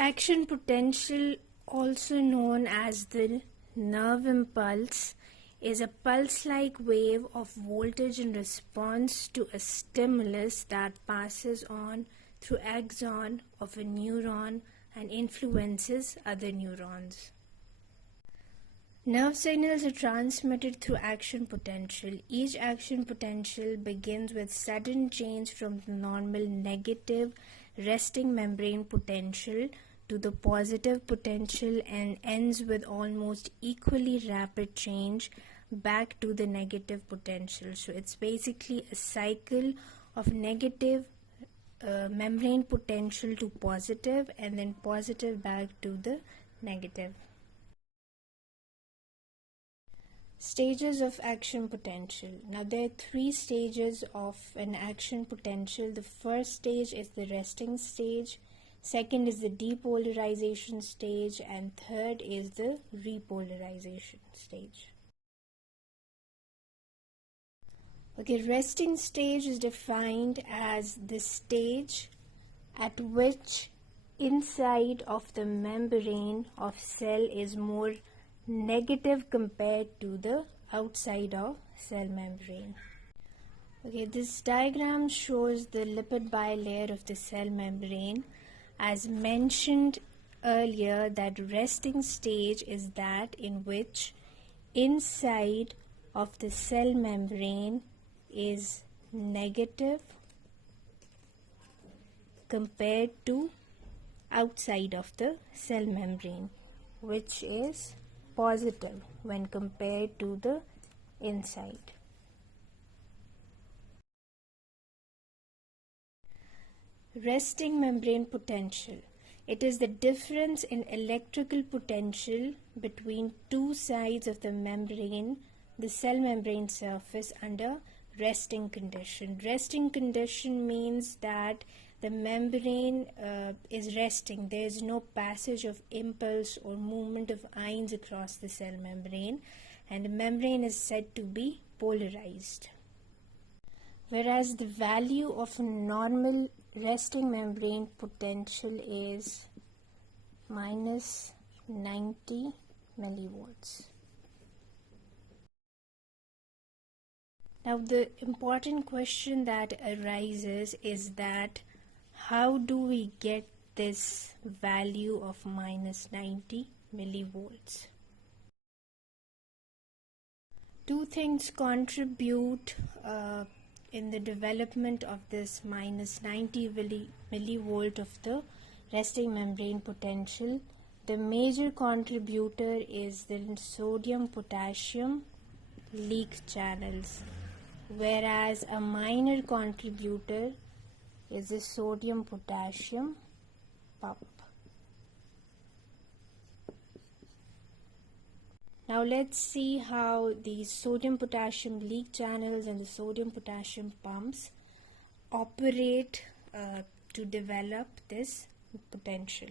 Action potential, also known as the nerve impulse, is a pulse-like wave of voltage in response to a stimulus that passes on through axon of a neuron and influences other neurons. Nerve signals are transmitted through action potential. Each action potential begins with sudden change from the normal negative resting membrane potential to the positive potential and ends with almost equally rapid change back to the negative potential. So it's basically a cycle of negative membrane potential to positive and then positive back to the negative. Stages of action potential. Now there are 3 stages of an action potential. The first stage is the resting stage, second is the depolarization stage, and third is the repolarization stage. Okay, resting stage is defined as the stage at which inside of the membrane of cell is more negative compared to the outside of cell membrane. Okay, this diagram shows the lipid bilayer of the cell membrane. As mentioned earlier, that resting stage is that in which inside of the cell membrane is negative compared to outside of the cell membrane, which is positive when compared to the inside. Resting membrane potential. It is the difference in electrical potential between 2 sides of the membrane, the cell membrane surface, under resting condition. Resting condition means that the membrane is resting. There is no passage of impulse or movement of ions across the cell membrane, and the membrane is said to be polarized. Whereas the value of normal resting membrane potential is minus 90 millivolts. Now the important question that arises is that how do we get this value of minus 90 millivolts? 2 things contribute in the development of this minus 90 millivolt of the resting membrane potential. The major contributor is the sodium-potassium leak channels, whereas a minor contributor is the sodium-potassium pump. Now let's see how the sodium-potassium leak channels and the sodium-potassium pumps operate to develop this potential.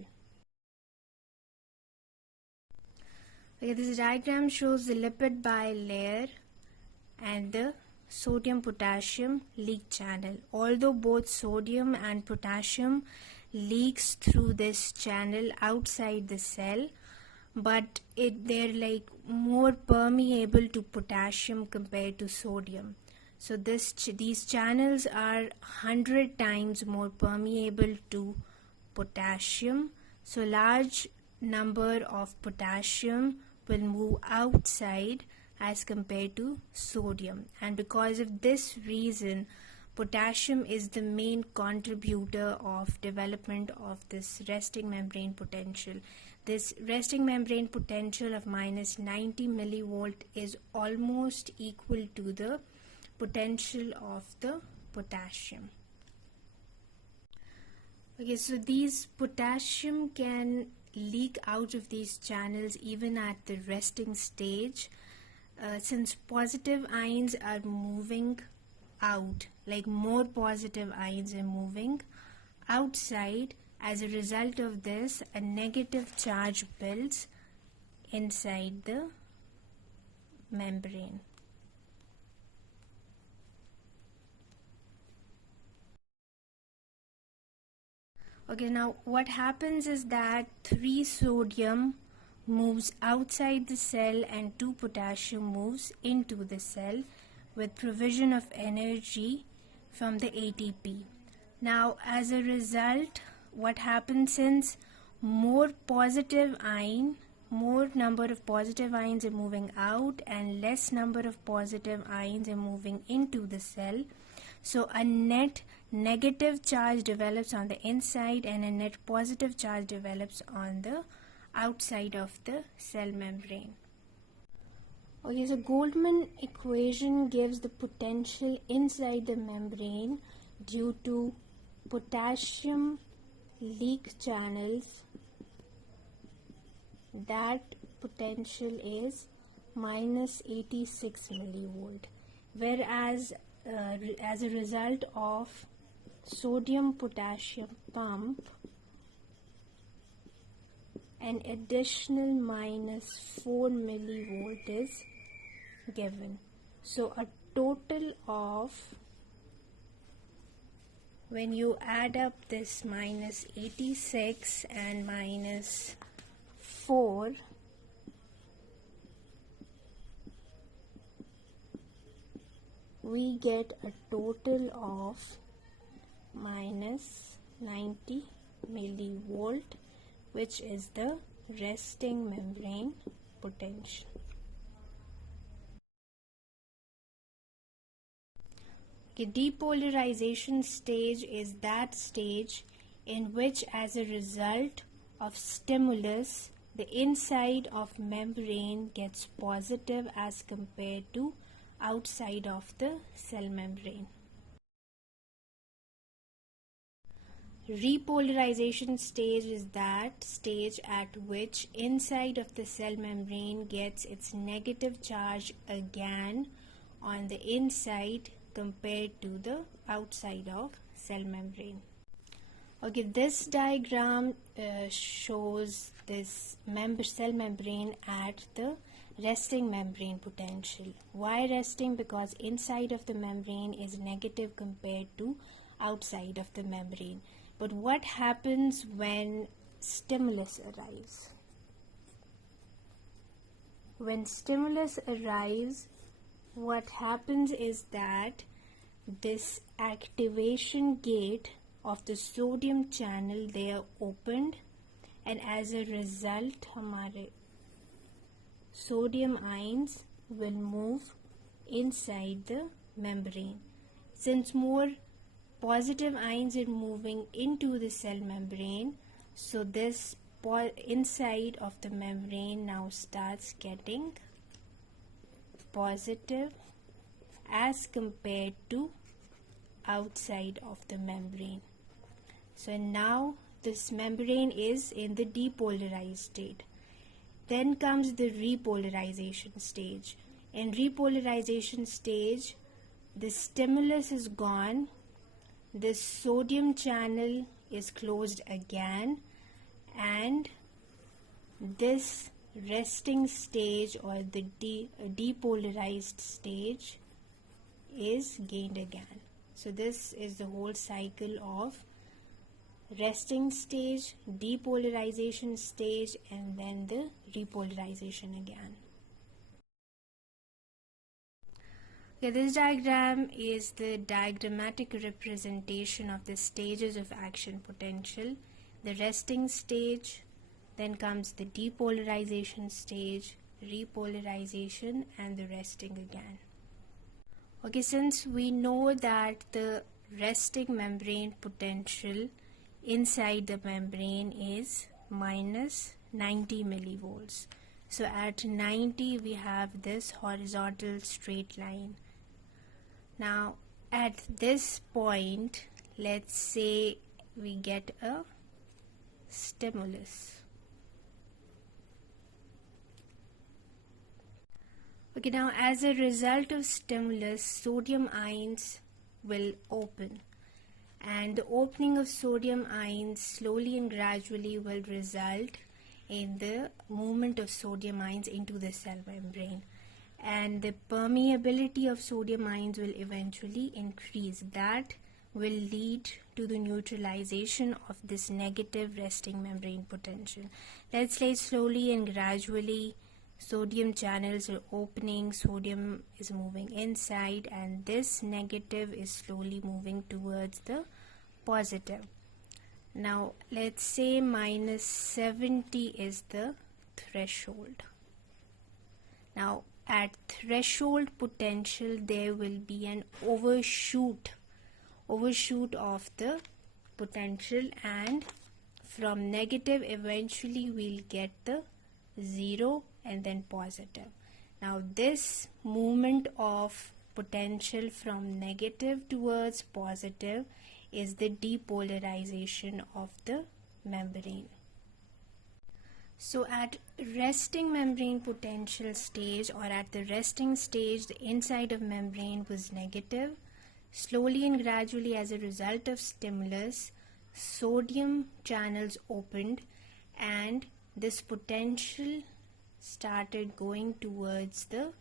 Okay, this diagram shows the lipid bilayer and the sodium-potassium leak channel. Although both sodium and potassium leaks through this channel outside the cell, but they're like more permeable to potassium compared to sodium. So these channels are 100 times more permeable to potassium. So large number of potassium will move outside as compared to sodium, and because of this reason potassium is the main contributor of development of this resting membrane potential. This resting membrane potential of minus 90 millivolt is almost equal to the potential of the potassium. Okay, so these potassium can leak out of these channels even at the resting stage. Since positive ions are moving out, like more positive ions are moving outside, as a result of this, a negative charge builds inside the membrane. Okay, now what happens is that 3 sodium moves outside the cell and 2 potassium moves into the cell with provision of energy from the ATP. Now, as a result, what happens, since more number of positive ions are moving out and less number of positive ions are moving into the cell, so a net negative charge develops on the inside and a net positive charge develops on the outside of the cell membrane. Okay, so Goldman equation gives the potential inside the membrane due to potassium leak channels. That potential is minus 86 millivolt, whereas as a result of sodium potassium pump, an additional minus 4 millivolt is given. So a total of, when you add up this minus 86 and minus 4, we get a total of minus 90 millivolt, which is the resting membrane potential. The depolarization stage is that stage in which, as a result of stimulus, the inside of membrane gets positive as compared to outside of the cell membrane. Repolarization stage is that stage at which inside of the cell membrane gets its negative charge again on the inside compared to the outside of cell membrane. Okay, this diagram shows this cell membrane at the resting membrane potential. Why resting? Because inside of the membrane is negative compared to outside of the membrane. But what happens when stimulus arrives? When stimulus arrives, what happens is that this activation gate of the sodium channel, they are opened, and as a result हमारे sodium ions will move inside the membrane. Since more positive ions are moving into the cell membrane, so this inside of the membrane now starts getting positive as compared to outside of the membrane. So now this membrane is in the depolarized state. Then comes the repolarization stage. In repolarization stage, the stimulus is gone, this sodium channel is closed again, and this resting stage or the depolarized stage is gained again. So this is the whole cycle of resting stage, depolarization stage, and then the repolarization again. Okay, this diagram is the diagrammatic representation of the stages of action potential. The resting stage, then comes the depolarization stage, repolarization, and the resting again. Okay, since we know that the resting membrane potential inside the membrane is minus 90 millivolts. So at 90 we have this horizontal straight line. Now at this point, let's say we get a stimulus. Okay, now as a result of stimulus, sodium ions will open, and the opening of sodium ions slowly and gradually will result in the movement of sodium ions into the cell membrane, and the permeability of sodium ions will eventually increase. That will lead to the neutralization of this negative resting membrane potential. Let's say slowly and gradually sodium channels are opening, sodium is moving inside, and this negative is slowly moving towards the positive. Now let's say minus 70 is the threshold. Now at threshold potential there will be an overshoot of the potential, and from negative eventually we'll get the 0 and then positive. Now this movement of potential from negative towards positive is the depolarization of the membrane. So at resting membrane potential stage, or at the resting stage, the inside of membrane was negative. Slowly and gradually, as a result of stimulus, sodium channels opened and this potential started going towards the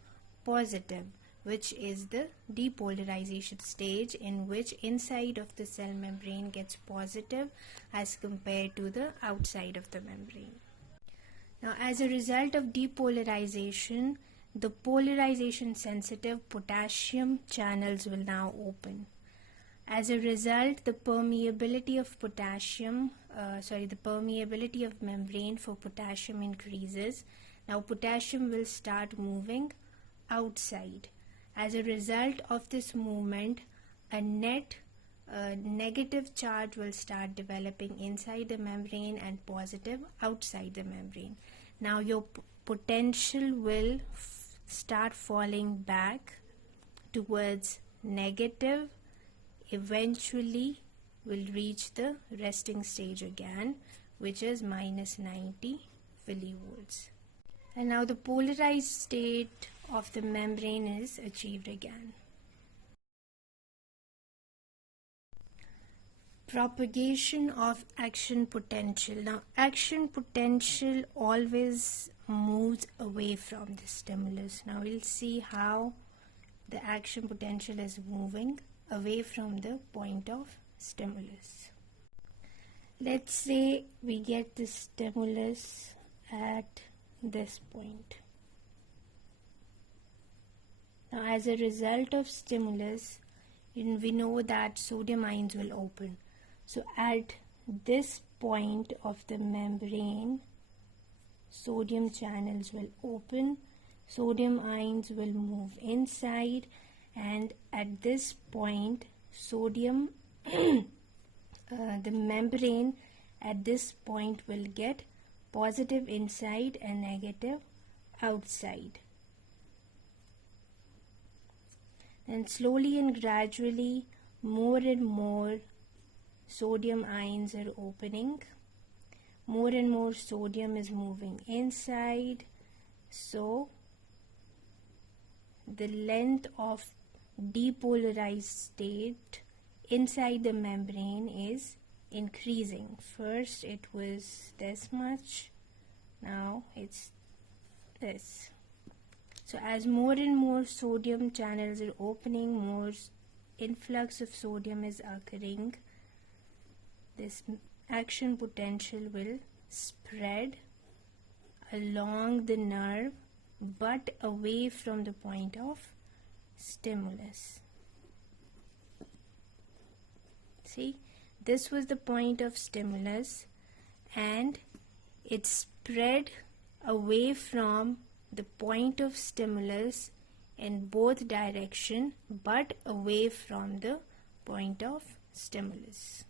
positive, which is the depolarization stage, in which inside of the cell membrane gets positive as compared to the outside of the membrane. Now, as a result of depolarization, the polarization sensitive potassium channels will now open. As a result, the permeability of the permeability of membrane for potassium increases. Now potassium will start moving outside. As a result of this movement, a net negative charge will start developing inside the membrane and positive outside the membrane. Now your potential will start falling back towards negative, eventually will reach the resting stage again, which is minus 90 millivolts. And now the polarized state of the membrane is achieved again. Propagation of action potential. Now action potential always moves away from the stimulus. Now we'll see how the action potential is moving away from the point of stimulus. Let's say we get the stimulus at this point. Now as a result of stimulus, we know that sodium ions will open. So at this point of the membrane, sodium channels will open, sodium ions will move inside, and at this point sodium the membrane at this point will get positive inside and negative outside. And slowly and gradually more and more sodium ions are opening, more and more sodium is moving inside, so the length of depolarized state inside the membrane is increasing. First it was this much, now it's this. So as more and more sodium channels are opening, more influx of sodium is occurring, this action potential will spread along the nerve but away from the point of stimulus. See, this was the point of stimulus and it spread away from the point of stimulus in both direction but away from the point of stimulus.